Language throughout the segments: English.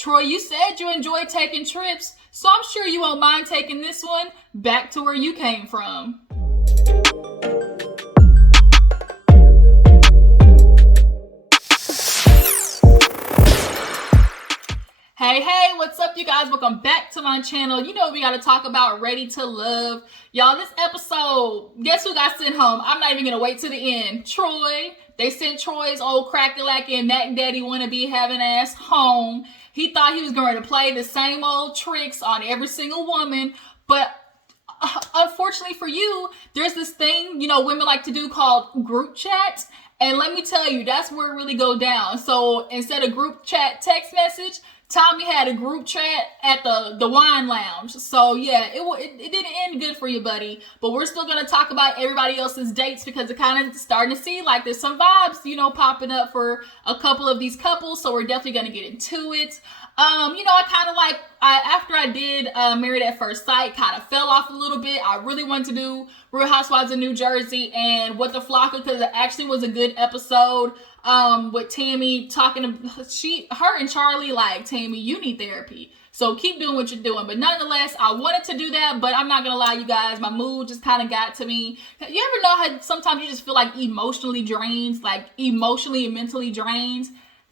Troy, you said you enjoy taking trips, so I'm sure you won't mind taking this one back to where you came from. Hey, what's up, you guys? Welcome back to my channel. You know we got to talk about Ready to Love. Y'all, this episode, guess who got sent home? I'm not even going to wait to the end. Troy. They sent Troy's old crack-a-lackin' Mac Daddy wannabe having ass home. He thought he was going to play the same old tricks on every single woman, but unfortunately for you, there's this thing, women like to do called group chat. And let me tell you, that's where it really go down. So instead of group chat text message, Tommy had a group chat at the wine lounge. So yeah, it didn't end good for you, buddy. But we're still going to talk about everybody else's dates because it kind of starting to see like there's some vibes, popping up for a couple of these couples. So we're definitely going to get into it. I kind of after I did Married at First Sight, kind of fell off a little bit. I really wanted to do Real Housewives of New Jersey and What the Flocka because it actually was a good episode. With Tammy talking to her and Charlie, like, Tammy, you need therapy. So keep doing what you're doing. But nonetheless, I wanted to do that, but I'm not going to lie, you guys, my mood just kind of got to me. You ever know how sometimes you just feel like emotionally drained, like emotionally and mentally drained?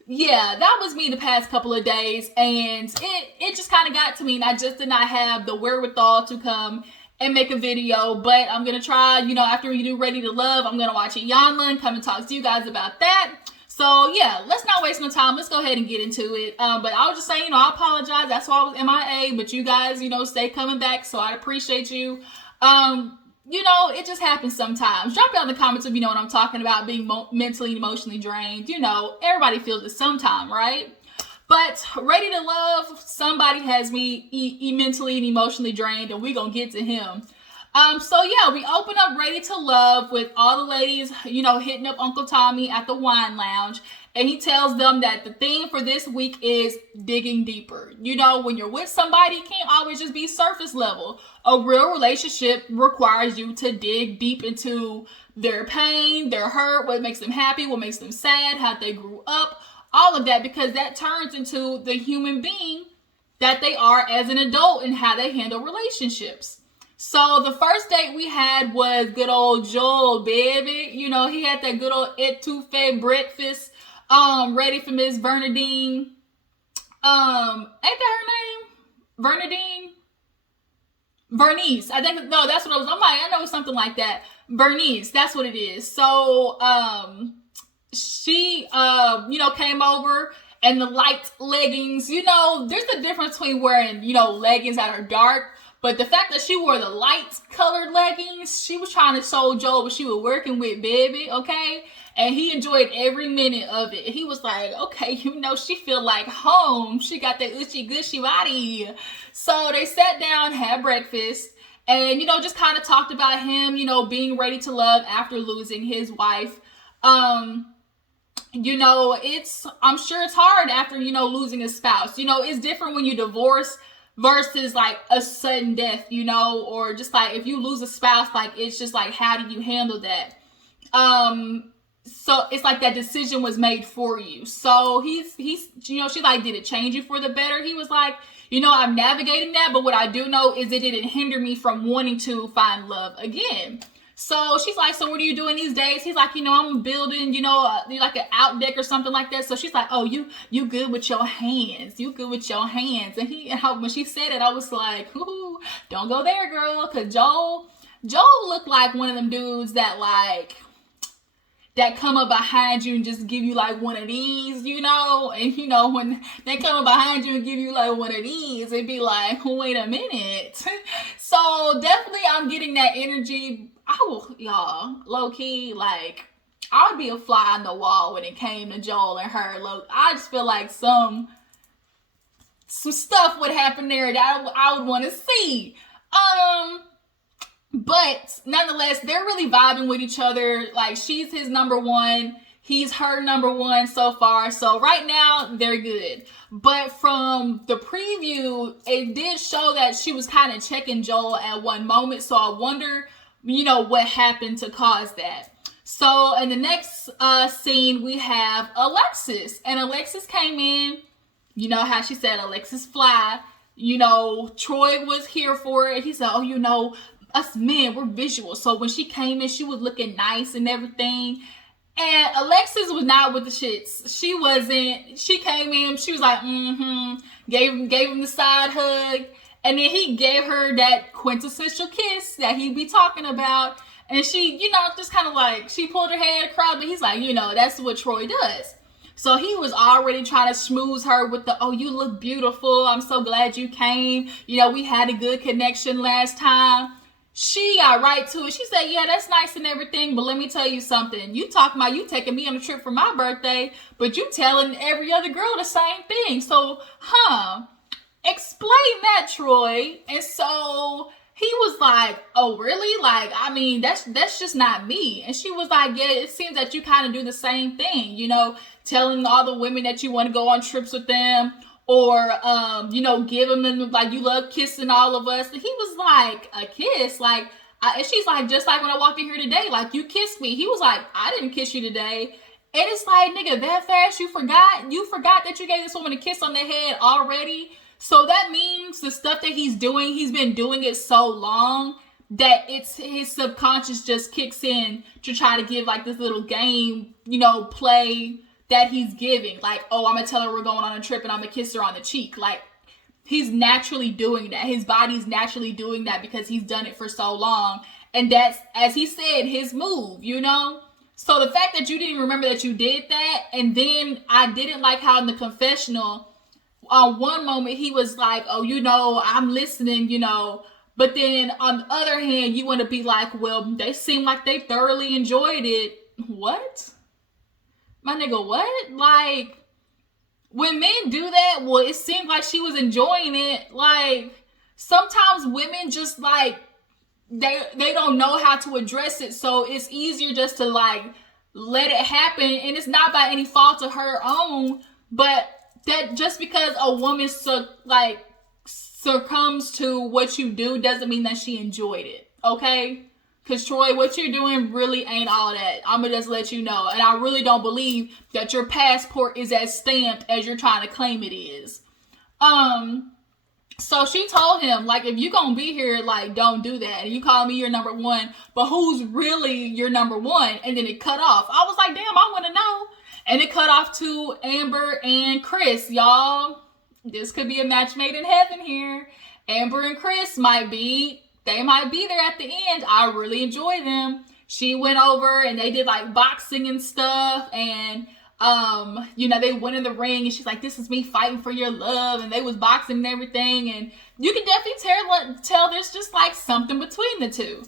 Yeah, that was me the past couple of days, and it just kind of got to me, and I just did not have the wherewithal to come and make a video, but I'm going to try, after we do Ready to Love, I'm going to watch it Yanla and come and talk to you guys about that. So, yeah, let's not waste no time. Let's go ahead and get into it. But I was just saying, I apologize. That's why I was MIA, but you guys, stay coming back, so I appreciate you. It just happens sometimes. Drop down in the comments if you know what I'm talking about, being mentally and emotionally drained. Everybody feels it sometime, right? But Ready to Love, somebody has me mentally and emotionally drained, and we're going to get to him. So yeah, we open up Ready to Love with all the ladies, hitting up Uncle Tommy at the wine lounge. And he tells them that the theme for this week is digging deeper. When you're with somebody, it can't always just be surface level. A real relationship requires you to dig deep into their pain, their hurt, what makes them happy, what makes them sad, how they grew up, all of that, because that turns into the human being that they are as an adult and how they handle relationships. So the first date we had was good old Joel, baby. He had that good old Ep.4 breakfast. Ready for Miss Bernadine. Ain't that her name? Bernice. I think, no, that's what I was. I'm like, I know it's something like that. Bernice, that's what it is. So, she, came over and the light leggings, there's a difference between wearing, leggings that are dark. But the fact that she wore the light colored leggings, she was trying to show Joel what she was working with, baby, okay? And he enjoyed every minute of it. He was like, okay, she feel like home. She got that ushy gushy body. So they sat down, had breakfast, and, just kind of talked about him, being ready to love after losing his wife. I'm sure it's hard after, losing a spouse. It's different when you divorce versus like a sudden death, or just like if you lose a spouse, like it's just like, how do you handle that? So it's like that decision was made for you. So he's she like, did it change you for the better? He was like, I'm navigating that, but what I do know is it didn't hinder me from wanting to find love again. So she's like, so what are you doing these days? He's like, I'm building, like an out deck or something like that. So she's like, oh, you good with your hands. You good with your hands. And when she said it, I was like, ooh, don't go there, girl. Because Joel looked like one of them dudes that come up behind you and just give you like one of these, and when they come up behind you and give you like one of these, it'd be like, wait a minute. So definitely I'm getting that energy. Y'all, low key, like, I would be a fly on the wall when it came to Joel and her. I just feel like some stuff would happen there that I would want to see. But nonetheless, they're really vibing with each other. Like, she's his number one. He's her number one so far. So right now, they're good. But from the preview, it did show that she was kind of checking Joel at one moment. So I wonder, what happened to cause that. So in the next scene, we have Alexis. And Alexis came in You know how she said Alexis fly. You know, Troy was here for it. He said, oh, you know, us men, we're visual. So when she came in, she was looking nice and everything. And Alexis was not with the shits. She wasn't. She came in, she was like, gave him the side hug. And then he gave her that quintessential kiss that he'd be talking about. And she, you know, just kind of like, she pulled her head across, but he's like, you know, that's what Troy does. So he was already trying to schmooze her with the, oh, you look beautiful. I'm so glad you came. You know, we had a good connection last time. She got right to it. She said, yeah, that's nice and everything, but let me tell you something. You talking about you taking me on a trip for my birthday, but you telling every other girl the same thing. So, explain that, Troy. And so he was like, oh, really? Like, I mean, that's just not me. And she was like, yeah, it seems that you kind of do the same thing, you know, telling all the women that you want to go on trips with them, or, you know, giving them, like, you love kissing all of us. And he was like, a kiss? Like, and she's like, just like when I walked in here today, like, you kissed me. He was like, I didn't kiss you today. And it's like, nigga, that fast you forgot? You forgot that you gave this woman a kiss on the head already? So that means the stuff that he's doing, he's been doing it so long that it's his subconscious just kicks in to try to give like this little game, you know, play that he's giving. Like, oh, I'm going to tell her we're going on a trip and I'm going to kiss her on the cheek. Like, he's naturally doing that. His body's naturally doing that because he's done it for so long. And that's, as he said, his move, you know? So the fact that you didn't remember that you did that, and then I didn't like how in the confessional, on one moment he was like, oh, you know, I'm listening, you know, but then on the other hand, you want to be like, well, they seem like they thoroughly enjoyed it. What? My nigga, what? Like, when men do that, well, it seemed like she was enjoying it. Like, sometimes women just like, they don't know how to address it, so it's easier just to like let it happen, and it's not by any fault of her own, but that just because a woman succumbs to what you do doesn't mean that she enjoyed it, okay? Because Troy, what you're doing really ain't all that. I'm gonna just let you know, and I really don't believe that your passport is as stamped as you're trying to claim it is. So she told him, like, if you gonna be here, like, don't do that. And you call me your number one, but who's really your number one? And then it cut off. I was like, damn, I want to know. And it cut off to Amber and Chris. Y'all, this could be a match made in heaven here. Amber and Chris might be there at the end. I really enjoy them. She went over and they did like boxing and stuff, and you know, they went in the ring and she's like, this is me fighting for your love, and they was boxing and everything, and you can definitely tell there's just like something between the two.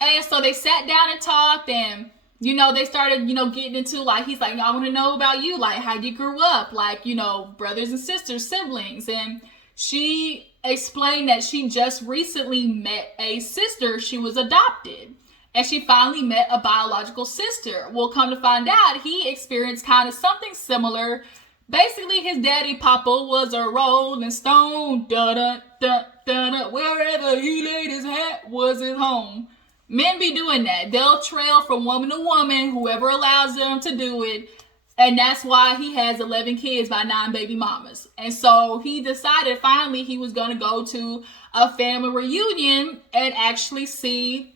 And so they sat down and talked, and you know, they started, you know, getting into like, he's like, I want to know about you, like how you grew up, like, you know, brothers and sisters, siblings. And she explained that she just recently met a sister. She was adopted. And she finally met a biological sister. Well, come to find out, he experienced kind of something similar. Basically, his daddy Papa was a rolling stone. Da-da-da-da-da. Wherever he laid his hat was his home. Men be doing that. They'll trail from woman to woman, whoever allows them to do it. And that's why he has 11 kids by 9 baby mamas. And so he decided finally he was going to go to a family reunion and actually see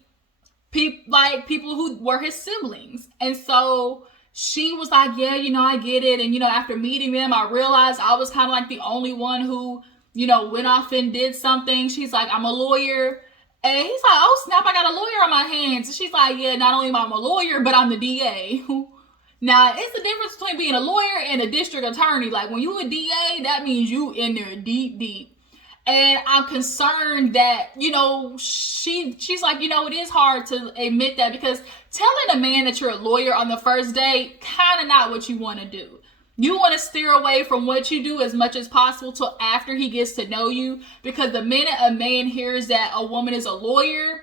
people who were his siblings. And so she was like, yeah, you know, I get it. And, you know, after meeting them, I realized I was kind of like the only one who, you know, went off and did something. She's like, I'm a lawyer. And he's like, oh, snap, I got a lawyer on my hands. And she's like, yeah, not only am I a lawyer, but I'm the DA. Now, it's the difference between being a lawyer and a district attorney. Like, when you a DA, that means you in there deep, deep. And I'm concerned that, you know, she's like, you know, it is hard to admit that, because telling a man that you're a lawyer on the first date, kind of not what you want to do. You want to steer away from what you do as much as possible till after he gets to know you, because the minute a man hears that a woman is a lawyer,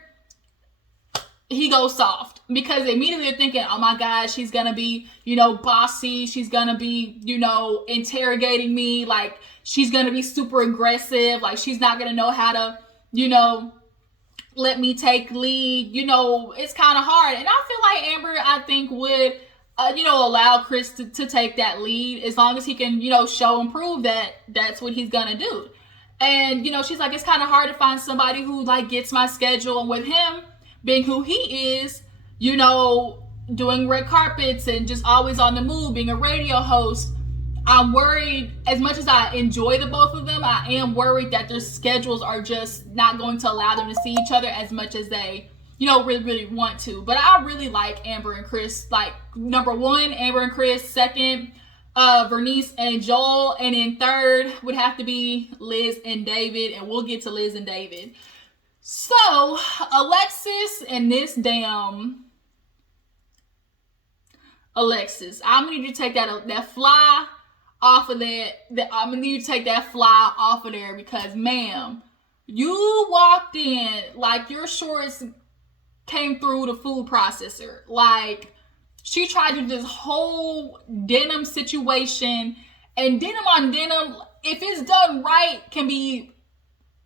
he goes soft, because immediately they're thinking, oh my God, she's going to be, you know, bossy. She's going to be, you know, interrogating me. Like, she's going to be super aggressive. Like, she's not going to know how to, you know, let me take lead. You know, it's kind of hard. And I feel like Amber, I think, would allow Chris to take that lead as long as he can, show and prove that that's what he's gonna do. And, she's like, it's kind of hard to find somebody who, like, gets my schedule. And with him being who he is, doing red carpets and just always on the move, being a radio host, I'm worried, as much as I enjoy the both of them, I am worried that their schedules are just not going to allow them to see each other as much as they, really, really want to. But I really like Amber and Chris. Like, number one, Amber and Chris. Second, Vernice and Joel. And then third would have to be Liz and David. And we'll get to Liz and David. So, Alexis and this damn... Alexis, I'm going to need you to take that fly off of I'm going to need you to take that fly off of there because, ma'am, you walked in like your shorts came through the food processor. Like, she tried to do this whole denim situation, and denim on denim, if it's done right, can be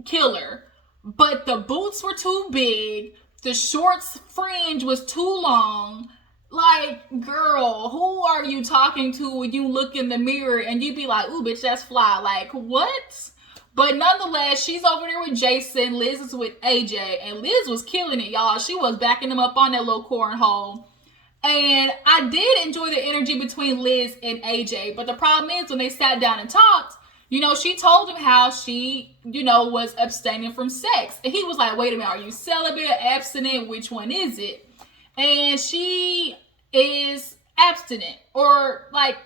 killer. But the boots were too big. The shorts fringe was too long. Like, girl, who are you talking to when you look in the mirror and you be like, ooh, bitch, that's fly. Like, what? But nonetheless, she's over there with Jason. Liz is with AJ. And Liz was killing it, y'all. She was backing them up on that little cornhole. And I did enjoy the energy between Liz and AJ. But the problem is, when they sat down and talked, she told him how she, was abstaining from sex. And he was like, wait a minute, are you celibate or abstinent? Which one is it? And she is abstinent, or like,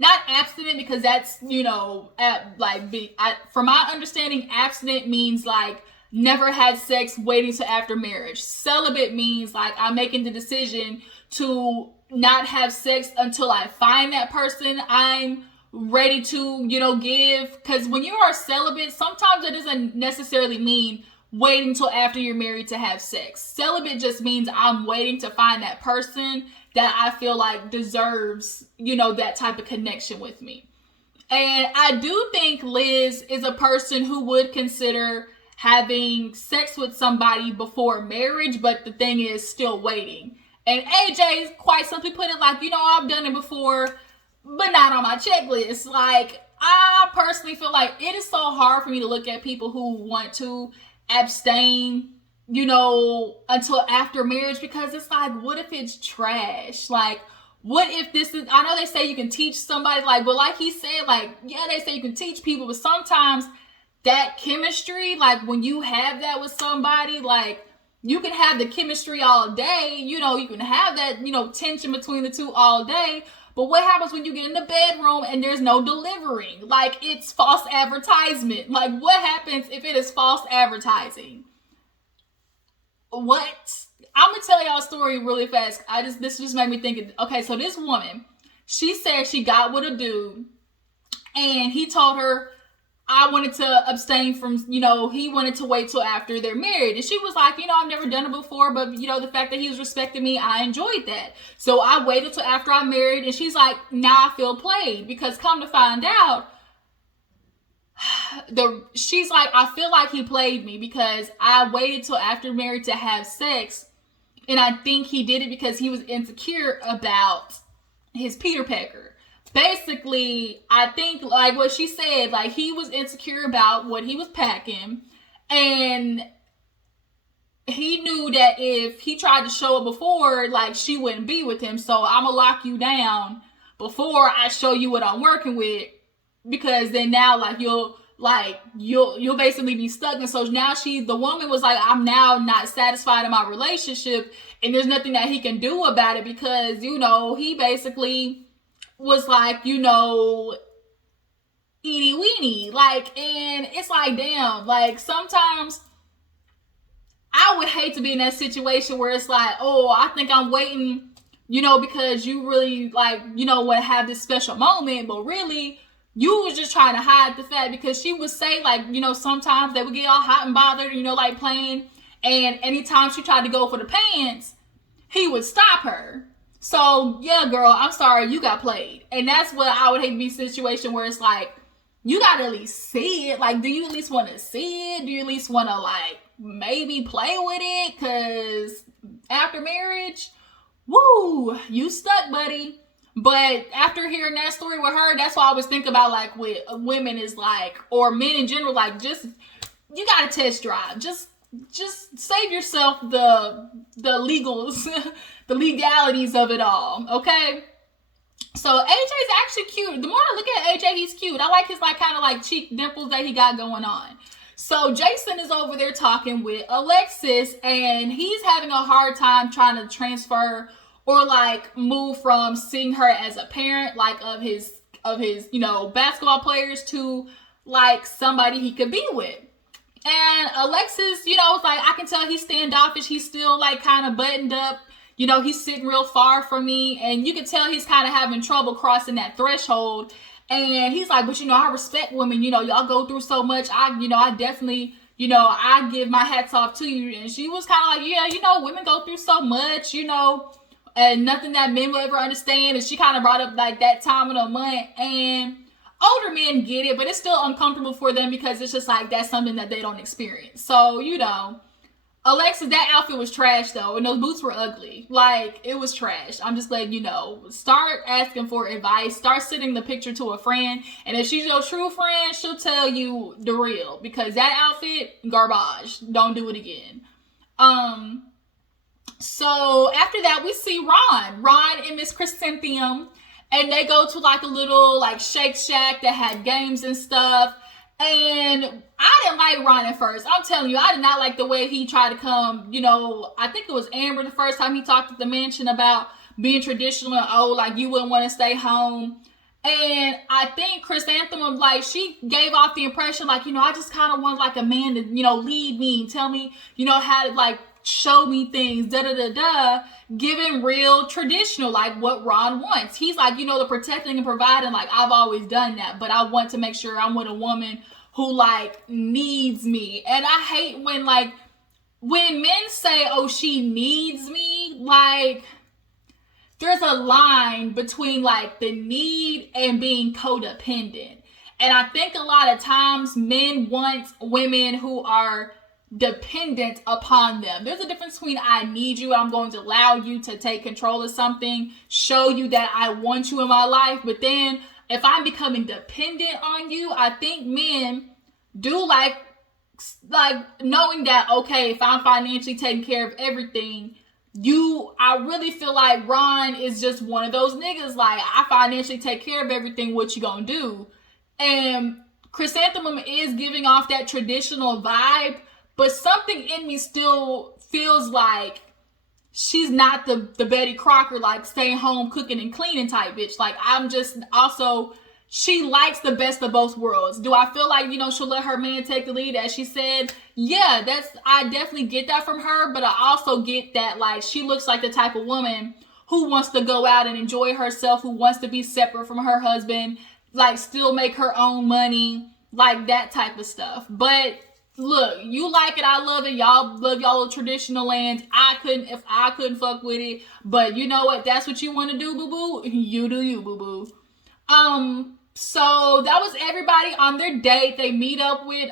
not abstinent because that's, from my understanding, abstinent means like never had sex waiting to after marriage. Celibate means like I'm making the decision to not have sex until I find that person I'm ready to, give. Because when you are celibate, sometimes it doesn't necessarily mean waiting till after you're married to have sex. Celibate just means I'm waiting to find that person that I feel like deserves, that type of connection with me. And I do think Liz is a person who would consider having sex with somebody before marriage, but the thing is still waiting. And AJ quite simply put it like, I've done it before, but not on my checklist. Like, I personally feel like it is so hard for me to look at people who want to abstain, until after marriage, because it's like, what if it's trash? Like, what if this is, I know they say you can teach somebody, like, but like he said, like, yeah, they say you can teach people, but sometimes that chemistry, like when you have that with somebody, like you can have the chemistry all day, you can have that, tension between the two all day. But what happens when you get in the bedroom and there's no delivering? Like, it's false advertisement. Like, what happens if it is false advertising? What? I'm going to tell y'all a story really fast. This just made me think, okay, so this woman, she said she got with a dude and he told her, I wanted to abstain from, he wanted to wait till after they're married. And she was like, I've never done it before, but, the fact that he was respecting me, I enjoyed that. So I waited till after I'm married. And she's like, now I feel played, because come to find out, she's like, I feel like he played me because I waited till after married to have sex. And I think he did it because he was insecure about his Peter Pecker. Basically, I think, like what she said, like he was insecure about what he was packing, and he knew that if he tried to show it before, like she wouldn't be with him. So I'm gonna lock you down before I show you what I'm working with, because then now you'll basically be stuck. And so now the woman was like, I'm now not satisfied in my relationship, and there's nothing that he can do about it because he basically was like, eeny weeny, like, and it's like, damn, like sometimes I would hate to be in that situation where it's like, oh, I think I'm waiting, because you really want to have this special moment, but really you was just trying to hide the fact, because she would say sometimes they would get all hot and bothered, playing, and anytime she tried to go for the pants, he would stop her. So, yeah, girl, I'm sorry, you got played. And that's what I would hate to be in a situation where it's like, you got to at least see it. Like, do you at least want to see it? Do you at least want to, maybe play with it? Because after marriage, Woo, you stuck, buddy. But after hearing that story with her, that's why I was thinking about like with women is like, or men in general, like just you gotta test drive. Just save yourself the legals, the legalities of it all. Okay. So AJ's actually cute. The more I look at AJ, he's cute. I like his like kind of like cheek dimples that he got going on. So Jason is over there talking with Alexis, and he's having a hard time trying to transfer or like move from seeing her as a parent, like of his basketball players, to like somebody he could be with. And Alexis, was like, I can tell he's standoffish. He's still like kind of buttoned up. He's sitting real far from me. And you can tell he's kind of having trouble crossing that threshold. And he's like, but I respect women. Y'all go through so much. I definitely, I give my hats off to you. And she was kind of like, yeah, women go through so much, and nothing that men will ever understand. And she kind of brought up like that time of the month. And older men get it, but it's still uncomfortable for them because it's just like that's something that they don't experience. So, Alexis, that outfit was trash though, and those boots were ugly. Like, it was trash. I'm just letting you know. Start asking for advice. Start sending the picture to a friend. And if she's your true friend, she'll tell you the real. Because that outfit, garbage. Don't do it again. So after that, we see Ron and Miss Chrysanthemum. And they go to like a little like Shake Shack that had games and stuff. And I didn't like Ron at first. I'm telling you, I did not like the way he tried to come. I think it was Amber the first time he talked at the mansion about being traditional and like you wouldn't want to stay home. And I think Chrysanthemum, like, she gave off the impression like, I just kind of want like a man to, lead me and tell me, how to like show me things, giving real traditional, like what Ron wants. He's like, the protecting and providing, like I've always done that, but I want to make sure I'm with a woman who like needs me. And I hate when men say, oh, she needs me, like there's a line between like the need and being codependent. And I think a lot of times men want women who are dependent upon them. There's a difference between I need you, I'm going to allow you to take control of something, show you that I want you in my life, but then if I'm becoming dependent on you, I think men do like knowing that, okay, if I'm financially taking care of everything, I really feel like Ron is just one of those niggas, like, I financially take care of everything, what you gonna do? And Chrysanthemum is giving off that traditional vibe, but something in me still feels like she's not the Betty Crocker, like staying home, cooking and cleaning type bitch. Like, I'm just also, she likes the best of both worlds. Do I feel like, she'll let her man take the lead, as she said? Yeah, I definitely get that from her, but I also get that, like, she looks like the type of woman who wants to go out and enjoy herself, who wants to be separate from her husband, like, still make her own money, like, that type of stuff. But look, you like it, I love it. Y'all love y'all little traditional land. If I couldn't fuck with it. But you know what? That's what you want to do, boo-boo. You do you, boo-boo. So that was everybody on their date. They meet up with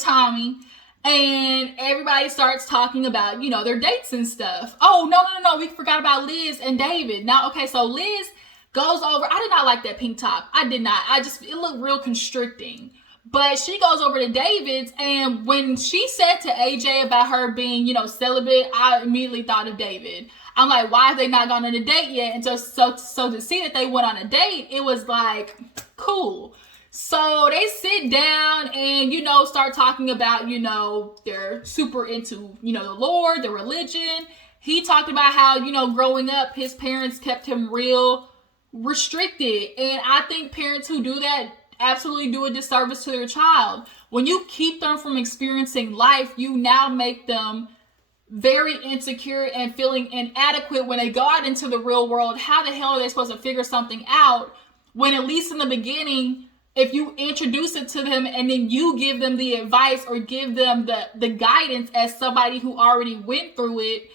Tommy. And everybody starts talking about, their dates and stuff. Oh, no. We forgot about Liz and David. Now, okay, so Liz goes over. I did not like that pink top. I did not. It looked real constricting. But she goes over to David's, and when she said to AJ about her being, celibate, I immediately thought of David. I'm like, why have they not gone on a date yet? And so to see that they went on a date, it was like, cool. So they sit down and, start talking about, they're super into, the Lord, the religion. He talked about how, growing up, his parents kept him real restricted. And I think parents who do that absolutely do a disservice to their child. When you keep them from experiencing life, you now make them very insecure and feeling inadequate when they go out into the real world. How the hell are they supposed to figure something out when, at least in the beginning, if you introduce it to them and then you give them the advice or give them the guidance as somebody who already went through it,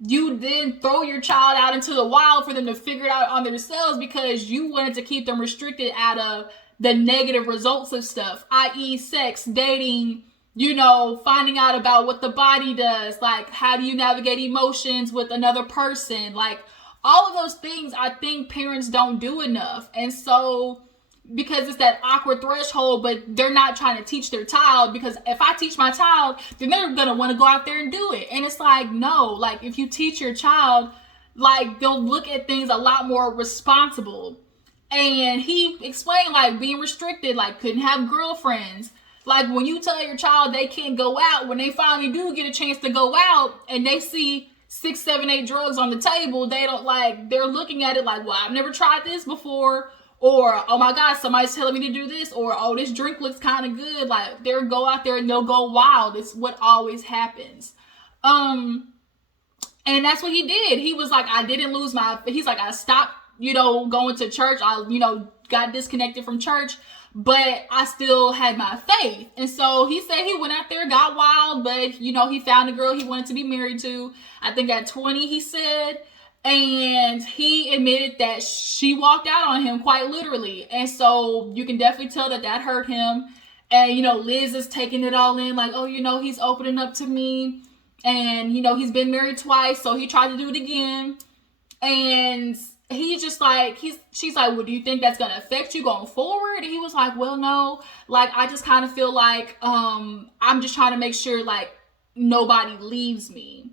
you then throw your child out into the wild for them to figure it out on themselves because you wanted to keep them restricted out of the negative results of stuff, i.e. sex, dating, finding out about what the body does, like how do you navigate emotions with another person, like all of those things I think parents don't do enough. And so because it's that awkward threshold, but they're not trying to teach their child, because if I teach my child, then they're gonna want to go out there and do it. And it's like, no, like if you teach your child, like they'll look at things a lot more responsible. And he explained like being restricted, like couldn't have girlfriends. Like when you tell your child they can't go out, when they finally do get a chance to go out and they see 6, 7, 8 drugs on the table, they don't like, they're looking at it like, well, I've never tried this before. Or, oh my God, somebody's telling me to do this. Or, oh, this drink looks kind of good. Like they'll go out there and they'll go wild. It's what always happens. And that's what he did. He was like, I didn't lose he's like, I stopped, going to church. I, got disconnected from church, but I still had my faith. And so he said he went out there, got wild, but, he found a girl he wanted to be married to. I think at 20, he said. And he admitted that she walked out on him quite literally. And so you can definitely tell that hurt him. And, Liz is taking it all in like, oh, he's opening up to me. And, he's been married twice, so he tried to do it again. And he's just like, she's like, well, do you think that's going to affect you going forward? And he was like, well, no. Like, I just kind of feel like I'm just trying to make sure, like, nobody leaves me.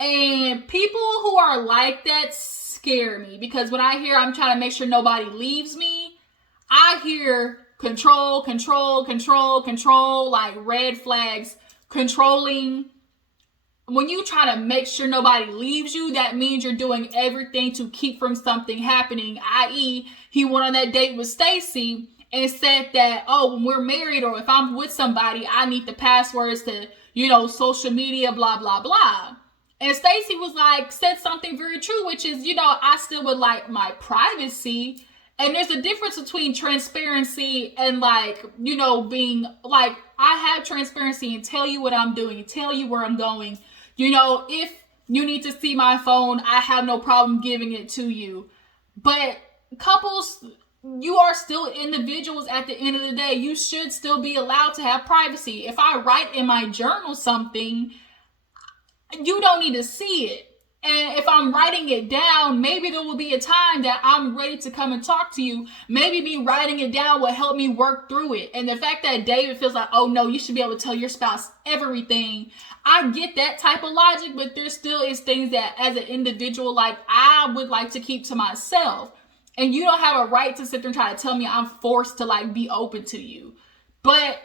And people who are like that scare me, because when I hear I'm trying to make sure nobody leaves me, I hear control, like red flags, controlling. When you try to make sure nobody leaves you, that means you're doing everything to keep from something happening, i.e. he went on that date with Stacey and said that, oh, when we're married or if I'm with somebody, I need the passwords to, social media, blah, blah, blah. And Stacey was like, said something very true, which is, I still would like my privacy. And there's a difference between transparency and like, being like, I have transparency and tell you what I'm doing, tell you where I'm going. If you need to see my phone, I have no problem giving it to you. But couples, you are still individuals at the end of the day. You should still be allowed to have privacy. If I write in my journal something, you don't need to see it. And if I'm writing it down, maybe there will be a time that I'm ready to come and talk to you. Maybe me writing it down will help me work through it. And the fact that David feels like, oh no, you should be able to tell your spouse everything. I get that type of logic, but there still is things that as an individual, like I would like to keep to myself. And you don't have a right to sit there and try to tell me I'm forced to like be open to you. But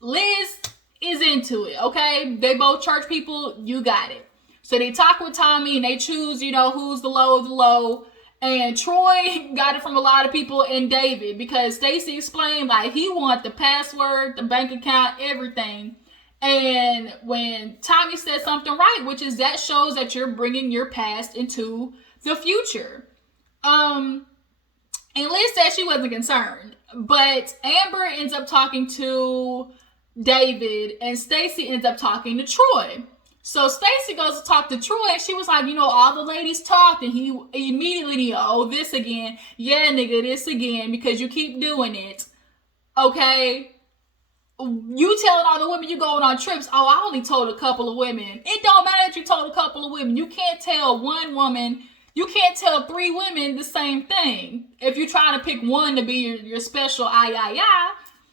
Liz is into it, okay? They both church people, you got it. So they talk with Tommy and they choose, who's the low of the low. And Troy got it from a lot of people and David, because Stacey explained like he want the password, the bank account, everything. And when Tommy said something right, which is that shows that you're bringing your past into the future. And Liz said she wasn't concerned, but Amber ends up talking to David and Stacey ends up talking to Troy. So Stacey goes to talk to Troy and she was like, all the ladies talked, and he immediately, oh, this again. Yeah, nigga, this again, because you keep doing it. Okay? You telling all the women you going on trips, oh, I only told a couple of women. It don't matter that you told a couple of women. You can't tell one woman, you can't tell 3 women the same thing. If you're trying to pick one to be your special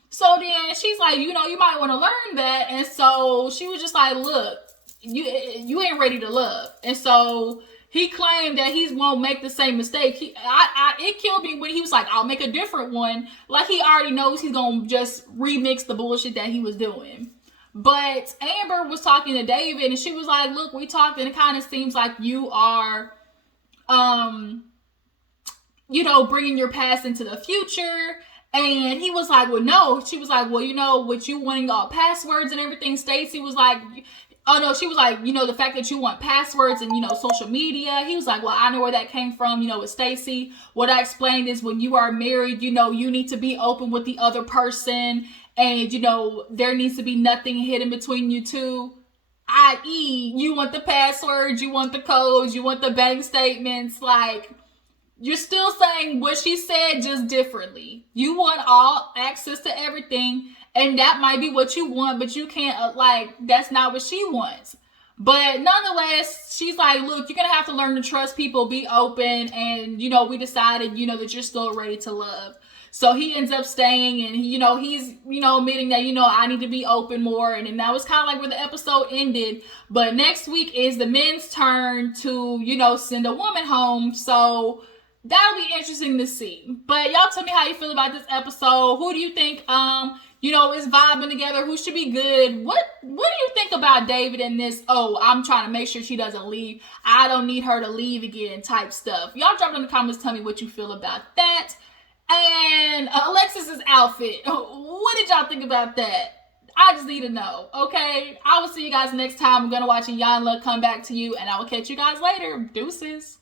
So then she's like, you might want to learn that. And so she was just like, look, you ain't ready to love. And so he claimed that he won't make the same mistake. It killed me when he was like, I'll make a different one. Like he already knows he's going to just remix the bullshit that he was doing. But Amber was talking to David and she was like, look, we talked and it kind of seems like you are, bringing your past into the future. And he was like, well, no. She was like, well, with you wanting all passwords and everything, Stacey was like, oh no, she was like, the fact that you want passwords and, social media. He was like, well, I know where that came from, with Stacey. What I explained is when you are married, you need to be open with the other person. And, there needs to be nothing hidden between you two. I.e., you want the passwords, you want the codes, you want the bank statements. Like, you're still saying what she said, just differently. You want all access to everything. And that might be what you want, but you can't, that's not what she wants. But nonetheless, she's like, look, you're going to have to learn to trust people, be open. And, we decided, that you're still ready to love. So he ends up staying, and, he's, admitting that, I need to be open more. And then that was kind of like where the episode ended. But next week is the men's turn to, send a woman home. So that'll be interesting to see. But y'all tell me how you feel about this episode. Who do you think, is vibing together? Who should be good? What do you think about David in this? Oh, I'm trying to make sure she doesn't leave. I don't need her to leave again type stuff. Y'all drop in the comments. Tell me what you feel about that. And Alexis's outfit. What did y'all think about that? I just need to know, okay? I will see you guys next time. I'm going to watch Iyanla come back to you, and I will catch you guys later. Deuces.